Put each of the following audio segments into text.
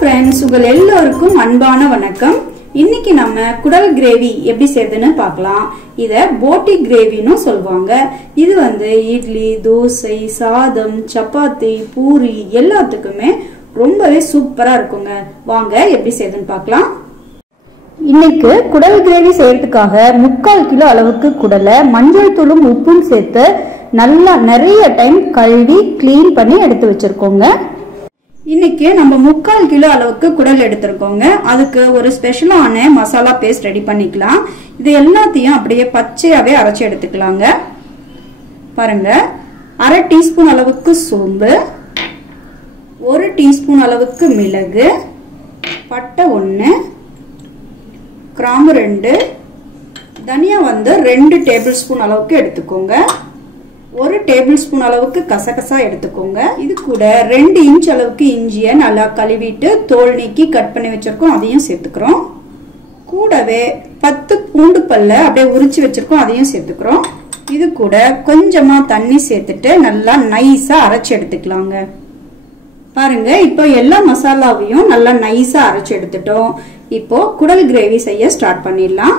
Friends உங்கள் எல்லோருக்கும் அன்பான வணக்கம். இன்னைக்கு நம்ம குடல் கிரேவி எப்படி செய்யுதுன்னு பார்க்கலாம். இதை போட்டி கிரேவின்னு சொல்லுவாங்க. இது வந்து இட்லி தோசை சாதம் சப்பாத்தி பூரி எல்லாத்துக்குமே ரொம்பவே சூப்பராக இருக்குங்க. வாங்க எப்படி செய்யுதுன்னு பார்க்கலாம். இன்னைக்கு குடல் கிரேவி செய்யறதுக்காக முக்கால் கிலோ அளவுக்கு குடலை மஞ்சள் தூளும் உப்பும் சேர்த்து நல்லா நிறைய டைம் கழுவி க்ளீன் பண்ணி எடுத்து வச்சிருக்கோங்க. இன்னைக்கு நம்ம முக்கால் கிலோ அளவுக்கு குடல் எடுத்திருக்கோங்க. அதுக்கு ஒரு ஸ்பெஷலான மசாலா பேஸ்ட் ரெடி பண்ணிக்கலாம். இது எல்லாத்தையும் அப்படியே பச்சையாகவே அரைச்சி எடுத்துக்கலாங்க. பாருங்க. அரை டீஸ்பூன் அளவுக்கு சோம்பு. ஒரு டீஸ்பூன் அளவுக்கு மிளகு. பட்டை ஒன்று கிராம்பு ரெண்டு. தனியா வந்து ரெண்டு டேபிள் ஸ்பூன் அளவுக்கு எடுத்துக்கோங்க. ஒரு டேபிள் ஸ்பூன் அளவுக்கு கசகசா எடுத்துக்கோங்க. இது கூட ரெண்டு இன்ச் அளவுக்கு இஞ்சியை நல்லா கழுவிட்டு தோல் நீக்கி கட் பண்ணி வச்சிருக்கோம் அதையும் சேர்த்துக்கிறோம். கூடவே பத்து பூண்டு பல்ல அப்படியே உரிச்சு வச்சிருக்கோம் அதையும் சேர்த்துக்கிறோம். இது கூட கொஞ்சமா தண்ணி சேர்த்துட்டு நல்லா நைஸா அரைச்சு எடுத்துக்கலாங்க. பாருங்க இப்போ எல்லா மசாலாவையும் நல்லா நைஸா அரைச்சு எடுத்துட்டோம். இப்போ குடல் கிரேவி செய்ய ஸ்டார்ட் பண்ணிடலாம்.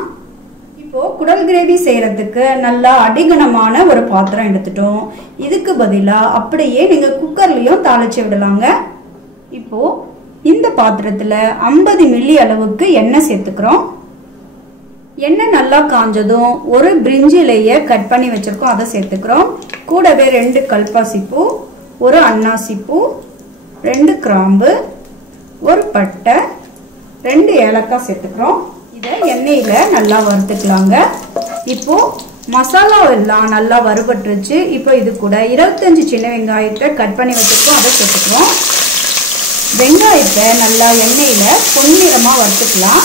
இப்போ குடல் கிரேவி செய்யறதுக்கு நல்லா அடிகனமான ஒரு பாத்திரம் எடுத்துட்டோம். இதுக்கு பதிலா அப்படியே நீங்க குக்கர்லயும் தாளிச்சு விடலாங்க. இப்போ இந்த பாத்திரத்துல ஐம்பது மில்லி அளவுக்கு எண்ணெய் சேர்த்துக்கிறோம். எண்ணெய் நல்லா காஞ்சதும் ஒரு பிரிஞ்சி கட் பண்ணி வச்சிருக்கோம் அதை சேர்த்துக்கிறோம். கூடவே ரெண்டு கல்பாசிப்பூ ஒரு அன்னாசிப்பூ ரெண்டு கிராம்பு ஒரு பட்டை ரெண்டு ஏலக்காய் சேர்த்துக்கிறோம். இதை எண்ணெயில் நல்லா வறுத்துக்கலாங்க. இப்போது மசாலா எல்லாம் நல்லா வறுபட்டுருச்சு. இப்போ இது கூட இருபத்தஞ்சி சின்ன வெங்காயத்தை கட் பண்ணி வச்சுருக்கோம். அதை சேர்த்துக்கிறோம் வெங்காயத்தை நல்லா எண்ணெயில் பொன்னிறமாக வறுத்துக்கலாம்.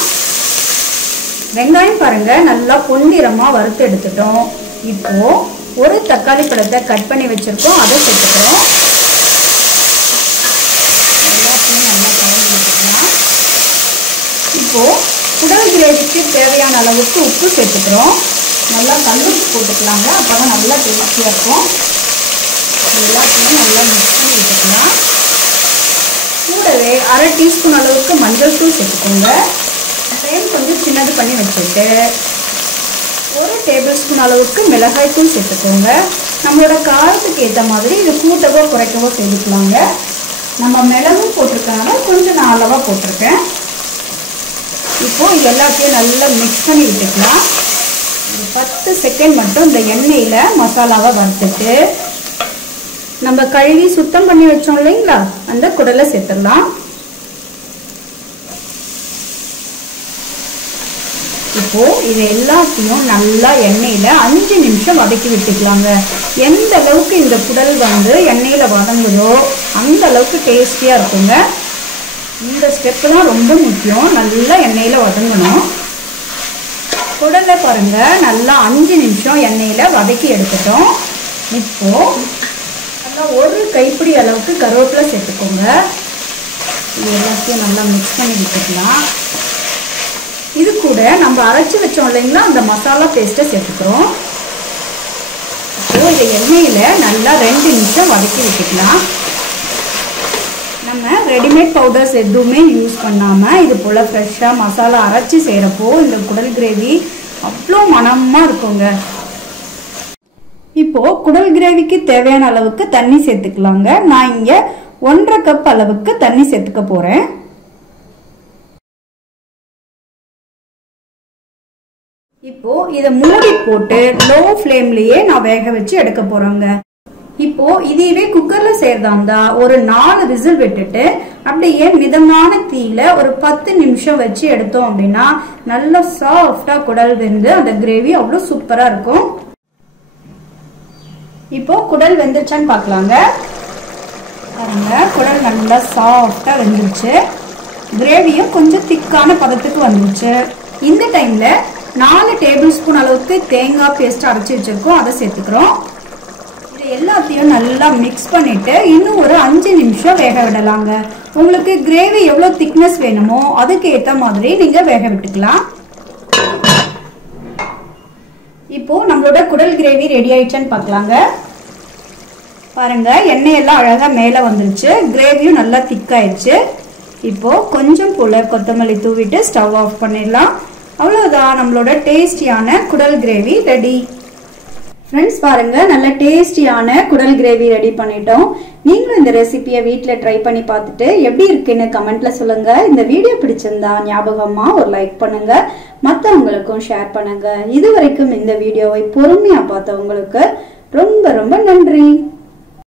வெங்காயம் பாருங்கள் நல்லா பொன்னிறமாக வறுத்து எடுத்துட்டோம். இப்போது ஒரு தக்காளி பழத்தை கட் பண்ணி வச்சுருக்கோம். அதை சேர்த்துக்கிறோம். எல்லாத்தையும் நல்லா கலந்து விட்டுக்கலாம் இப்போது குடல் கிரேவிக்கு தேவையான அளவுக்கு உப்பு சேர்த்துக்கிறோம். நல்லா கல்லுப்பு போட்டுக்கலாங்க. அப்போ தான் நல்லா டேஸ்டியாக இருக்கும். எல்லாத்தையும் நல்லா மிக்ஸ் பண்ணி விட்டுக்கலாம் கூடவே அரை டீஸ்பூன் அளவுக்கு மஞ்சள் தூள் சேர்த்துக்கோங்க. ஃப்ளேம் கொஞ்சம் சின்னது பண்ணி வச்சுட்டு ஒரு டேபிள் ஸ்பூன் அளவுக்கு மிளகாய் தூள் சேர்த்துக்கோங்க. நம்மளோட காரத்துக்கு ஏற்ற மாதிரி இது கூட்டவோ குறைக்கவோ சேர்த்துக்கலாங்க. நம்ம மிளகும் போட்டிருக்கனால கொஞ்சம் நான் அளவாக போட்டிருக்கேன். இப்போ எல்லாத்தையும் நல்லா மிக்ஸ் பண்ணி விட்டுக்கலாம். ஒரு பத்து செகண்ட் மட்டும் இந்த எண்ணெயில் மசாலாவை வறுத்துட்டு நம்ம கழுவி சுத்தம் பண்ணி வச்சோம் இல்லைங்களா? அந்த குடலை சேர்த்துடலாம். இப்போ இது எல்லாத்தையும் நல்லா எண்ணெயில அஞ்சு நிமிஷம் வதக்கி விட்டுக்கலாங்க. எந்த அளவுக்கு இந்த குடல் வந்து எண்ணெயில வதங்குதோ அந்த அளவுக்கு டேஸ்டியா இருக்குங்க. இந்த ஸ்டெப்புலாம் ரொம்ப முக்கியம். நல்லா எண்ணெயில் வதங்கணும். குடலை பாருங்கள் நல்லா அஞ்சு நிமிஷம் எண்ணெயில் வதக்கி எடுத்துட்டோம். இப்போ நல்லா ஒரு கைப்பிடி அளவுக்கு கருவேப்பிலை சேர்த்துக்கோங்க. இது எல்லாத்தையும் நல்லா மிக்ஸ் பண்ணி விட்டுக்கலாம். இது கூட நம்ம அரைச்சி வச்சோம் இல்லைங்களா? அந்த மசாலா பேஸ்ட்டை சேர்த்துக்கிறோம். இப்போது இதை எண்ணெயில் நல்லா ரெண்டு நிமிஷம் வதக்கி விட்டுக்கலாம். ரெடிமேட் பவுடர்ஸ் எதுவுமே யூஸ் பண்ணாமல் இது போல் ஃப்ரெஷ்ஷாக மசாலா அரைச்சி செய்கிறப்போ இந்த குடல் கிரேவி அவ்வளோ மனமாக இருக்குங்க. இப்போது குடல் கிரேவிக்கு தேவையான அளவுக்கு தண்ணி சேர்த்துக்கலாங்க. நான் இங்கே ஒன்றரை கப் அளவுக்கு தண்ணி சேர்த்துக்க போகிறேன் இப்போ இதை மூடி போட்டு லோ ஃப்ளேம்லேயே நான் வேக வச்சு எடுக்க போகிறோங்க இப்போ இதுவே குக்கர்ல செய்யறதா இருந்தா ஒரு நாலு விசில் விட்டுட்டு அப்படியே மிதமான தீயில ஒரு பத்து நிமிஷம் வச்சு எடுத்தோம் அப்படின்னா நல்ல சாஃப்டா குடல் வெந்து அந்த கிரேவி அவ்வளவு சூப்பரா இருக்கும். இப்போ குடல் வெந்துருச்சான்னு பார்க்கலாங்க. பாருங்க குடல் நல்லா சாஃப்டா வெந்துருச்சு. கிரேவியும் கொஞ்சம் திக்கான பதத்துக்கு வந்துருச்சு. இந்த டைம்ல நாலு டேபிள் ஸ்பூன் அளவுக்கு தேங்காய் பேஸ்ட் அரைச்சி வச்சிருக்கோம். அதை சேர்த்துக்கிறோம். எல்லாத்தையும் நல்லா மிக்ஸ் பண்ணிட்டு இன்னும் ஒரு அஞ்சு நிமிஷம் வேக விடலாங்க. உங்களுக்கு கிரேவி எவ்வளோ திக்னஸ் வேணுமோ அதுக்கு ஏற்ற மாதிரி நீங்க வேக விட்டுக்கலாம். இப்போ நம்மளோட குடல் கிரேவி ரெடி ஆயிடுச்சான்னு பார்க்கலாங்க. பாருங்க எண்ணெய் எல்லாம் அழகா மேலே வந்துருச்சு. கிரேவியும் நல்லா திக்காயிடுச்சு இப்போ கொஞ்சம் போல கொத்தமல்லி தூவிட்டு ஸ்டவ் ஆஃப் பண்ணிடலாம். அவ்வளோதான் நம்மளோட டேஸ்டியான குடல் கிரேவி ரெடி ஃப்ரெண்ட்ஸ் பாருங்க நல்ல டேஸ்டியான குடல் கிரேவி ரெடி பண்ணிட்டோம். நீங்களும் இந்த ரெசிபியை வீட்டில் ட்ரை பண்ணி பார்த்துட்டு எப்படி இருக்குன்னு கமெண்ட்ல சொல்லுங்க. இந்த வீடியோ பிடிச்சிருந்தா ஞாபகமா ஒரு லைக் பண்ணுங்க. மற்றவங்களுக்கும் ஷேர் பண்ணுங்க. இது வரைக்கும் இந்த வீடியோவை பொறுமையா பார்த்தவங்களுக்கு ரொம்ப ரொம்ப நன்றி.